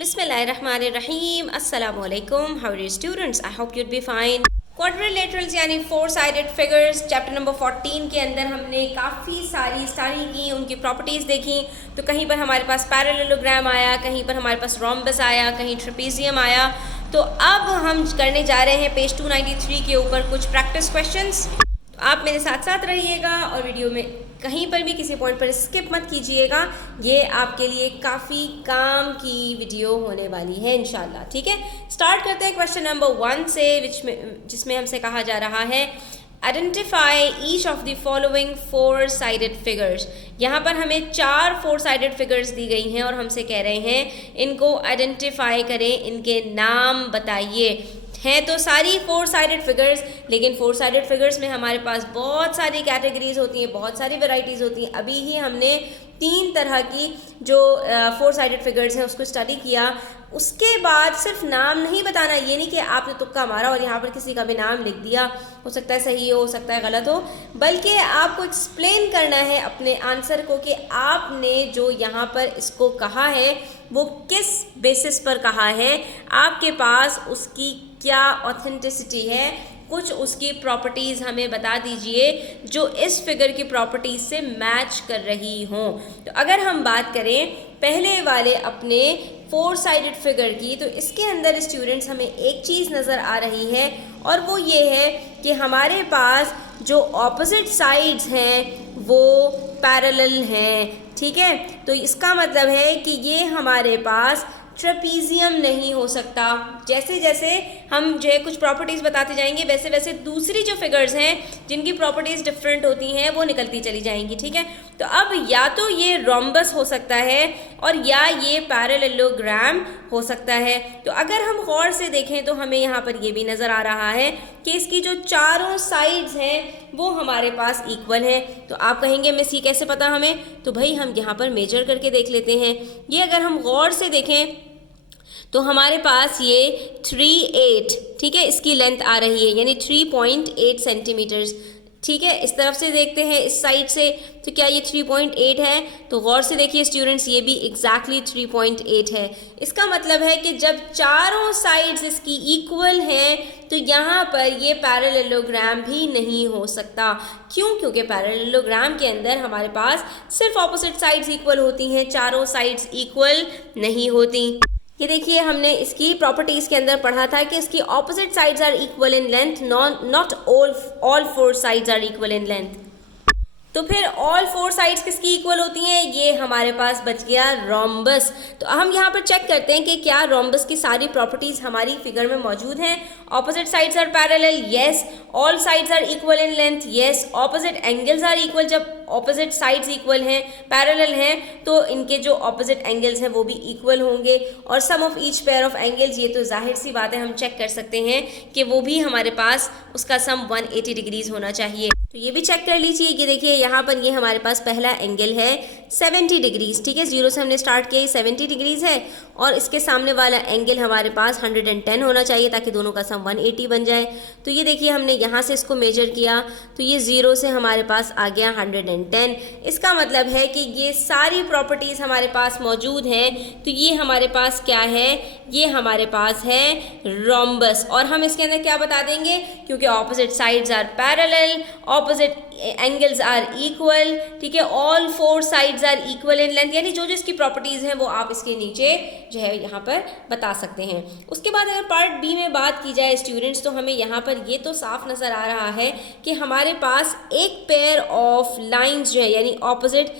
बिस्मिल्लाहिर्रहमानिर्रहीम अस्सलामु अलैकुम। How are you students? I hope you'd be fine. Quadrilaterals यानी four sided figures chapter number 14 के अंदर हमने काफ़ी सारी स्टडी की, उनकी प्रॉपर्टीज़ देखी। तो कहीं पर हमारे पास पैरेललोग्राम आया, कहीं पर हमारे पास रोम्बस आया, कहीं ट्रेपेजियम आया। तो अब हम करने जा रहे हैं पेज 293 के ऊपर कुछ प्रैक्टिस क्वेश्चंस। तो आप मेरे साथ साथ रहिएगा और वीडियो में कहीं पर भी किसी पॉइंट पर स्किप मत कीजिएगा। ये आपके लिए काफ़ी काम की वीडियो होने वाली है इंशाल्लाह। ठीक है, स्टार्ट करते हैं क्वेश्चन नंबर 1 से, जिसमें हमसे कहा जा रहा है identify each of the following four sided figures. यहाँ पर हमें 4 फोर साइडेड फिगर्स दी गई हैं और हमसे कह रहे हैं इनको आइडेंटिफाई करें, इनके नाम बताइए। हैं तो सारी फोर साइडेड फिगर्स, लेकिन फोर साइडेड फिगर्स में हमारे पास बहुत सारी कैटेगरीज होती हैं, बहुत सारी वेराइटीज़ होती हैं। अभी ही हमने 3 तरह की जो फोर साइडेड फिगर्स हैं उसको स्टडी किया। उसके बाद सिर्फ नाम नहीं बताना, ये नहीं कि आपने तुक्का मारा और यहाँ पर किसी का भी नाम लिख दिया, हो सकता है सही हो सकता है गलत हो, बल्कि आपको एक्सप्लेन करना है अपने आंसर को कि आपने जो यहाँ पर इसको कहा है वो किस बेसिस पर कहा है, आपके पास उसकी क्या ऑथेंटिसिटी है, कुछ उसकी प्रॉपर्टीज़ हमें बता दीजिए जो इस फिगर की प्रॉपर्टीज़ से मैच कर रही हों। तो अगर हम बात करें पहले वाले अपने फोर साइडेड फिगर की, तो इसके अंदर स्टूडेंट्स हमें एक चीज़ नज़र आ रही है और वो ये है कि हमारे पास जो ऑपोजिट साइड्स हैं वो पैरेलल हैं। ठीक है, तो इसका मतलब है कि ये हमारे पास ट्रेपीजियम नहीं हो सकता। जैसे जैसे हम जो है कुछ प्रॉपर्टीज़ बताते जाएंगे वैसे वैसे दूसरी जो फिगर्स हैं जिनकी प्रॉपर्टीज़ डिफरेंट होती हैं वो निकलती चली जाएंगी। ठीक है, तो अब या तो ये रोम्बस हो सकता है और या ये पैरेललोग्राम हो सकता है। तो अगर हम गौर से देखें तो हमें यहाँ पर ये भी नज़र आ रहा है कि इसकी जो चारों साइड्स हैं वो हमारे पास इक्वल हैं। तो आप कहेंगे मिस ये कैसे पता हमें? तो भाई हम यहाँ पर मेजर करके देख लेते हैं। ये अगर हम गौर से देखें तो हमारे पास ये 3.8, ठीक है, इसकी लेंथ आ रही है, यानी 3.8 सेंटीमीटर्स। ठीक है, इस तरफ से देखते हैं इस साइड से, तो क्या ये 3.8 है? तो गौर से देखिए स्टूडेंट्स, ये भी एग्जैक्टली 3.8 है। इसका मतलब है कि जब चारों साइड्स इसकी इक्वल हैं तो यहाँ पर ये पैरेललोग्राम भी नहीं हो सकता। क्यों? क्योंकि पैरेललोग्राम के अंदर हमारे पास सिर्फ ऑपोजिट साइड्स इक्वल होती हैं, चारों साइड्स इक्वल नहीं होती। ये देखिए हमने इसकी प्रॉपर्टीज़ के अंदर पढ़ा था कि इसकी opposite sides are equal in length, not all four sides are equal in length. तो फिर ऑल फोर साइड्स किसकी इक्वल होती हैं? ये हमारे पास बच गया रोम्बस। तो हम यहाँ पर चेक करते हैं कि क्या रोम्बस की सारी प्रॉपर्टीज़ हमारी फिगर में मौजूद हैं। Opposite sides are parallel, yes. All sides are equal in length, yes. Opposite angles are equal, जब ऑपोजिट साइड्स इक्वल हैं, पैरेलल हैं, तो इनके जो ऑपोजिट एंगल्स हैं वो भी इक्वल होंगे। और sum of each pair of angles, ये तो जाहिर सी बात है, हम चेक कर सकते हैं कि वो भी हमारे पास उसका सम 180 डिग्रीज होना चाहिए। तो ये भी चेक कर लीजिए कि देखिए यहाँ पर ये हमारे पास पहला एंगल है 70 डिग्रीज। ठीक है, 0 से हमने स्टार्ट किया, 70 डिग्रीज है और इसके सामने वाला एंगल हमारे पास 110 होना चाहिए ताकि दोनों का सम 180 बन जाए। तो ये देखिए हमने यहाँ से इसको मेजर किया तो ये 0 से हमारे पास आ गया 110। इसका मतलब है कि ये सारी प्रॉपर्टीज़ हमारे पास मौजूद हैं। तो ये हमारे पास क्या है? ये हमारे पास है रोम्बस। और हम इसके अंदर क्या बता देंगे? क्योंकि opposite sides are parallel, opposite angles are equal, ठीक है, all four sides are equal in length, यानी जो जो इसकी प्रॉपर्टीज़ हैं वो आप इसके नीचे जो है यहाँ पर बता सकते हैं। उसके बाद अगर पार्ट बी में बात की जाए स्टूडेंट्स, तो हमें यहाँ पर ये तो साफ नज़र आ रहा है कि हमारे पास एक पेयर ऑफ लाइंस जो है, यानी ऑपोजिट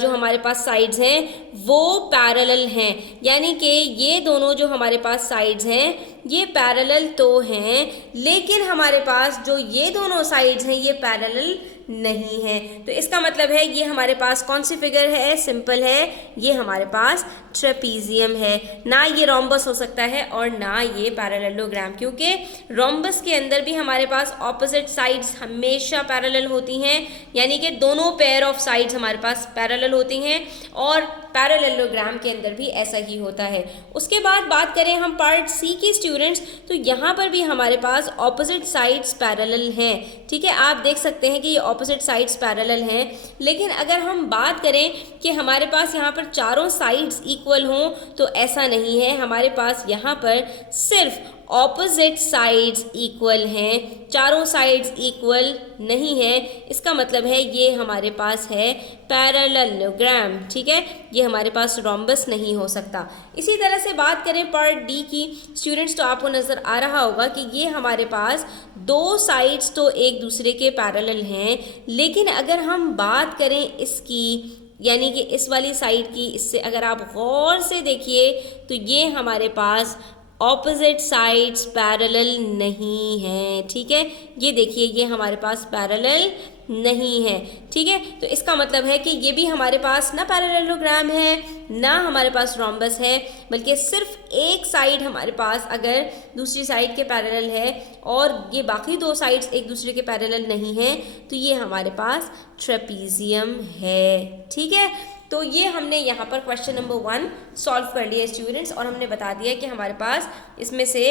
जो हमारे पास साइड्स हैं वो पैरेलल हैं, यानी कि ये दोनों जो हमारे पास साइड्स हैं ये पैरेलल तो हैं, लेकिन हमारे पास जो ये दोनों साइड्स हैं ये पैरेलल नहीं है। तो इसका मतलब है ये हमारे पास कौन सी फिगर है? सिंपल है, ये हमारे पास ट्रेपीजियम है। ना ये रोम्बस हो सकता है और ना ये पैरेललोग्राम, क्योंकि रोम्बस के अंदर भी हमारे पास ऑपोजिट साइड्स हमेशा पैरेलल होती हैं, यानी कि दोनों पेयर ऑफ साइड्स हमारे पास पैरेलल होती हैं। और पैरेललोग्राम के अंदर भी ऐसा ही होता है। उसके बाद बात करें हम पार्ट सी की स्टूडेंट्स, तो यहाँ पर भी हमारे पास ऑपोजिट साइड्स पैरेलल हैं। ठीक है, आप देख सकते हैं कि ये ऑपोजिट साइड्स पैरेलल हैं, लेकिन अगर हम बात करें कि हमारे पास यहाँ पर चारों साइड्स इक्वल हों तो ऐसा नहीं है। हमारे पास यहाँ पर सिर्फ ऑपोजिट साइड्स इक्वल हैं, चारों साइड्स इक्वल नहीं है। इसका मतलब है ये हमारे पास है पैरेललोग्राम। ठीक है, ये हमारे पास रोम्बस नहीं हो सकता। इसी तरह से बात करें पार्ट डी की स्टूडेंट्स, तो आपको नज़र आ रहा होगा कि ये हमारे पास दो साइड्स तो एक दूसरे के पैरेलल हैं, लेकिन अगर हम बात करें इसकी यानी कि इस वाली साइड की, इससे अगर आप गौर से देखिए तो ये हमारे पास ऑपोजिट साइड्स पैरेलल नहीं है। ठीक है, ये देखिए ये हमारे पास पैरेलल नहीं है। ठीक है, तो इसका मतलब है कि ये भी हमारे पास ना पैरेललोग्राम है ना हमारे पास रोम्बस है, बल्कि सिर्फ एक साइड हमारे पास अगर दूसरी साइड के पैरेलल है और ये बाकी दो साइड्स एक दूसरे के पैरेलल नहीं है तो ये हमारे पास ट्रेपीजियम है। ठीक है, तो ये हमने यहाँ पर क्वेश्चन नंबर 1 सॉल्व कर लिया स्टूडेंट्स, और हमने बता दिया कि हमारे पास इसमें से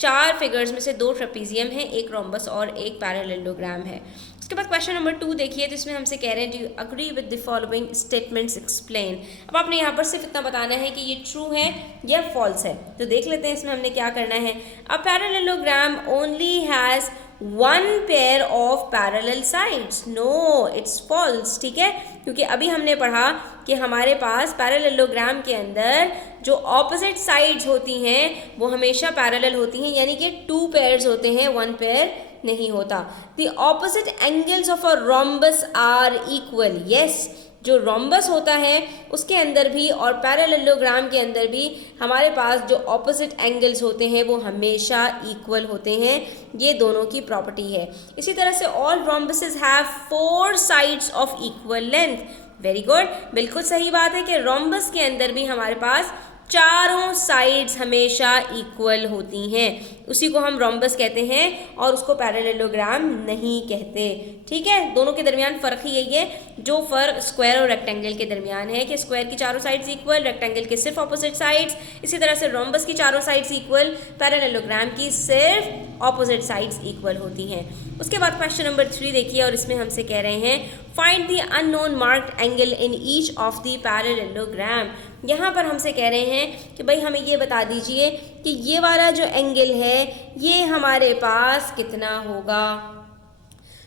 4 फिगर्स में से 2 ट्रेपीजियम है, एक रोम्बस और एक पैरेललोग्राम है। उसके बाद क्वेश्चन नंबर 2 देखिए, तो इसमें हमसे कह रहे हैं do you agree with the following statements explain. अब आपने यहाँ पर सिर्फ इतना बताना है कि ये ट्रू है या फॉल्स है। तो देख लेते हैं इसमें हमने क्या करना है। A parallelogram only has one pair of parallel sides, no it's false. ठीक है, क्योंकि अभी हमने पढ़ा कि हमारे पास पैरेललोग्राम के अंदर जो ऑपोजिट साइड्स होती हैं वो हमेशा पैरेलल होती हैं, यानी कि 2 पेयर्स होते हैं, 1 पेयर नहीं होता। The opposite angles of a rhombus are equal, yes, जो रोम्बस होता है उसके अंदर भी और पैरेललोग्राम के अंदर भी हमारे पास जो ऑपोजिट एंगल्स होते हैं वो हमेशा इक्वल होते हैं। ये दोनों की प्रॉपर्टी है। इसी तरह से all rhombuses have 4 sides of equal length. Very good, बिल्कुल सही बात है कि रोम्बस के अंदर भी हमारे पास चारों साइड्स हमेशा इक्वल होती हैं, उसी को हम रोम्बस कहते हैं और उसको पैरेललोग्राम नहीं कहते। ठीक है, दोनों के दरमियान फ़र्क ही यही है, जो फ़र्क स्क्वायर और रेक्टेंगल के दरमियान है कि स्क्वायर की चारों साइड्स इक्वल, रेक्टेंगल के सिर्फ ऑपोजिट साइड्स। इसी तरह से रोम्बस की चारों साइड्स इक्वल, पैरेललोग्राम की सिर्फ ऑपोजिट साइड्स इक्वल होती हैं। उसके बाद क्वेश्चन नंबर 3 देखिए, और इसमें हमसे कह रहे हैं find the unknown marked angle in each of the parallelogram. यहाँ पर हमसे कह रहे हैं कि भाई हमें ये बता दीजिए कि ये वाला जो एंगल है ये हमारे पास कितना होगा।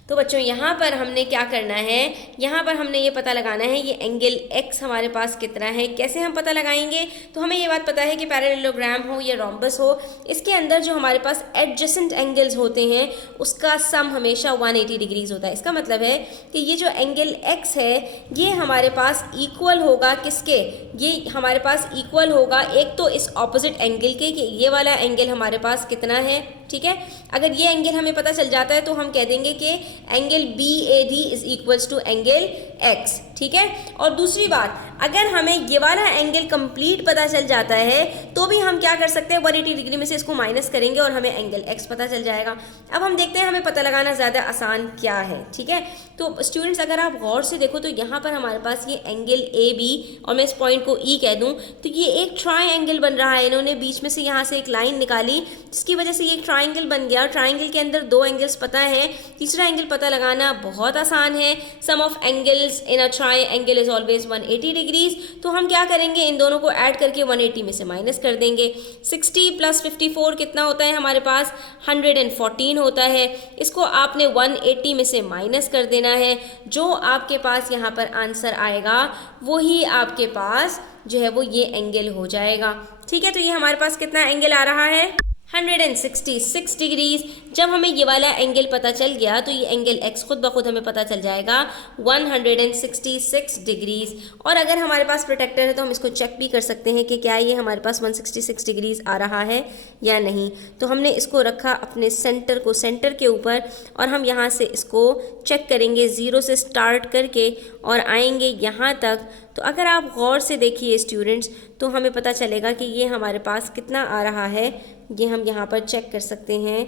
तो बच्चों यहाँ पर हमने क्या करना है, यहाँ पर हमने ये पता लगाना है ये एंगल x हमारे पास कितना है। कैसे हम पता लगाएंगे, तो हमें ये बात पता है कि पैरेललोग्राम हो या रोम्बस हो, इसके अंदर जो हमारे पास एडजेसेंट एंगल्स होते हैं उसका सम हमेशा 180 डिग्रीज होता है। इसका मतलब है कि ये जो एंगल x है ये हमारे पास इक्वल होगा किसके, ये हमारे पास इक्वल होगा एक तो इस ऑपोजिट एंगल के, कि ये वाला एंगल हमारे पास कितना है। ठीक है, अगर ये एंगल हमें पता चल जाता है तो हम कह देंगे कि angle BAD is equals to angle x। ठीक है, और दूसरी बात, अगर हमें ये वाला एंगल कंप्लीट पता चल जाता है तो भी हम क्या कर सकते हैं, 180 डिग्री में से इसको माइनस करेंगे और हमें एंगल x पता चल जाएगा। अब हम देखते हैं हमें पता लगाना ज़्यादा आसान क्या है। ठीक है, तो स्टूडेंट्स अगर आप गौर से देखो तो यहाँ पर हमारे पास ये एंगल AB, और मैं इस पॉइंट को E कह दूँ, तो ये एक ट्राइंगल बन रहा है। इन्होंने बीच में से यहाँ से एक लाइन निकाली जिसकी वजह से ये एक ट्राइंगल बन गया। ट्राइंगल के अंदर 2 एंगल्स पता है, तीसरा एंगल पता लगाना बहुत आसान है। Sum of angles in a triangle is always 180 degrees. तो हम क्या करेंगे, इन दोनों को ऐड करके 180 में से माइनस कर देंगे। 60 + 54 कितना होता है हमारे पास, 114 होता है। इसको आपने 180 में से माइनस कर देना है। जो आपके पास यहाँ पर आंसर आएगा वही आपके पास जो है वो ये एंगल हो जाएगा। ठीक है, तो ये हमारे पास कितना एंगल आ रहा है, 166 डिग्रीज। जब हमें ये वाला एंगल पता चल गया तो ये एंगल x खुद ब खुद हमें पता चल जाएगा 166 डिग्रीज। और अगर हमारे पास प्रोटेक्टर है तो हम इसको चेक भी कर सकते हैं कि क्या ये हमारे पास 166 डिग्रीज आ रहा है या नहीं। तो हमने इसको रखा अपने सेंटर को सेंटर के ऊपर, और हम यहाँ से इसको चेक करेंगे 0 से स्टार्ट करके और आएंगे यहाँ तक। तो अगर आप गौर से देखिए स्टूडेंट्स तो हमें पता चलेगा कि ये हमारे पास कितना आ रहा है। ये हम यहाँ पर चेक कर सकते हैं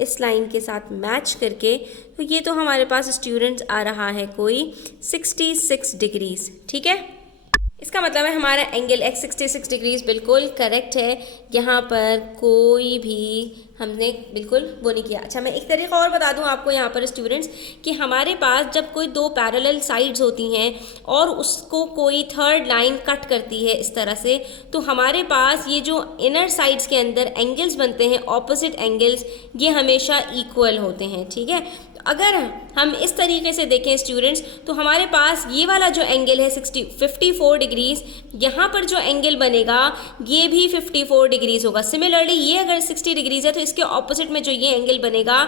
इस लाइन के साथ मैच करके। तो ये तो हमारे पास स्टूडेंट्स आ रहा है कोई 66 डिग्रीज। ठीक है, इसका मतलब है हमारा एंगल x 66 डिग्रीज बिल्कुल करेक्ट है, यहाँ पर कोई भी हमने बिल्कुल वो नहीं किया। अच्छा, मैं एक तरीका और बता दूं आपको यहाँ पर स्टूडेंट्स कि हमारे पास जब कोई दो पैरेलल साइड्स होती हैं और उसको कोई थर्ड लाइन कट करती है इस तरह से, तो हमारे पास ये जो इनर साइड्स के अंदर एंगल्स बनते हैं ऑपोजिट एंगल्स, ये हमेशा इक्वल होते हैं। ठीक है, अगर हम इस तरीके से देखें स्टूडेंट्स, तो हमारे पास ये वाला जो एंगल है 54 डिग्रीज, यहाँ पर जो एंगल बनेगा ये भी 54 डिग्रीज होगा। सिमिलरली ये अगर 60 डिग्रीज है तो इसके ऑपोजिट में जो ये एंगल बनेगा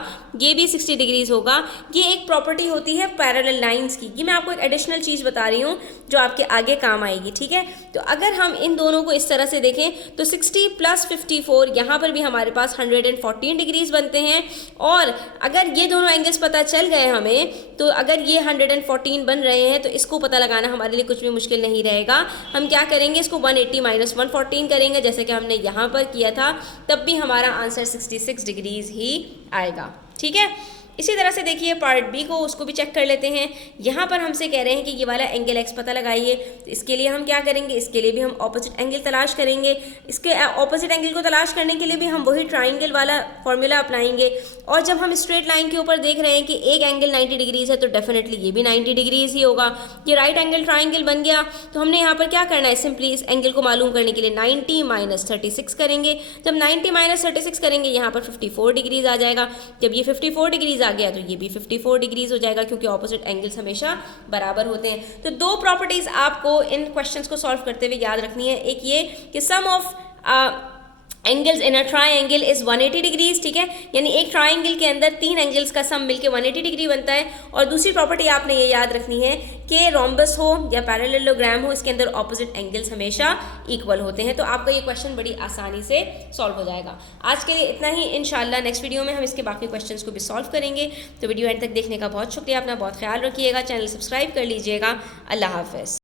ये भी 60 डिग्रीज होगा। ये एक प्रॉपर्टी होती है पैरेलल लाइंस की। ये मैं आपको एक एडिशनल चीज़ बता रही हूँ जो आपके आगे काम आएगी। ठीक है, तो अगर हम इन दोनों को इस तरह से देखें तो 60 + 54 यहाँ पर भी हमारे पास 114 डिग्रीज बनते हैं। और अगर ये दोनों एंगल्स पता चल गए हमें, तो अगर ये 114 बन रहे हैं तो इसको पता लगाना हमारे लिए कुछ भी मुश्किल नहीं रहेगा। हम क्या करेंगे, इसको 180 - 114 करेंगे जैसे कि हमने यहाँ पर किया था, तब भी हमारा आंसर 66 डिग्रीज ही आएगा। ठीक है, इसी तरह से देखिए पार्ट बी को, उसको भी चेक कर लेते हैं। यहाँ पर हमसे कह रहे हैं कि ये वाला एंगल एक्स पता लगाइए। तो इसके लिए हम क्या करेंगे, इसके लिए भी हम ऑपोजिट एंगल तलाश करेंगे। इसके ऑपोजिट एंगल को तलाश करने के लिए भी हम वही ट्राइंगल वाला फॉर्मूला अपनाएंगे। और जब हम स्ट्रेट लाइन के ऊपर देख रहे हैं कि एक एंगल 90 डिग्रीज है, तो डेफिनेटली ये भी 90 डिग्रीज ही होगा। ये राइट एंगल ट्राइंगल बन गया। तो हमने यहाँ पर क्या करना है, सिंपली इस एंगल को मालूम करने के लिए 90 - 36 करेंगे। जब 90 - 36 करेंगे, यहाँ पर 54 डिग्रीज आ जाएगा। जब ये 54 डिग्रीज आ गया तो ये भी 54 डिग्रीज हो जाएगा, क्योंकि ऑपोजिट एंगल्स हमेशा बराबर होते हैं। तो दो प्रॉपर्टीज आपको इन क्वेश्चंस को सॉल्व करते हुए याद रखनी है। एक ये कि sum of angles in a triangle is 180 degrees. ठीक है, यानी एक ट्राइंगल के अंदर तीन एंगल्स का सम मिलके 180 डिग्री बनता है। और दूसरी प्रॉपर्टी आपने ये याद रखनी है कि रोम्बस हो या पैरेललोग्राम हो, इसके अंदर ऑपोजिट एंगल्स हमेशा इक्वल होते हैं। तो आपका ये क्वेश्चन बड़ी आसानी से सॉल्व हो जाएगा। आज के लिए इतना ही। इंशाल्लाह नेक्स्ट वीडियो में हम इसके बाकी क्वेश्चंस को भी सॉल्व करेंगे। तो वीडियो एंड तक देखने का बहुत शुक्रिया। अपना बहुत ख्याल रखिएगा, चैनल सब्सक्राइब कर लीजिएगा। अल्लाह हाफ़िज़।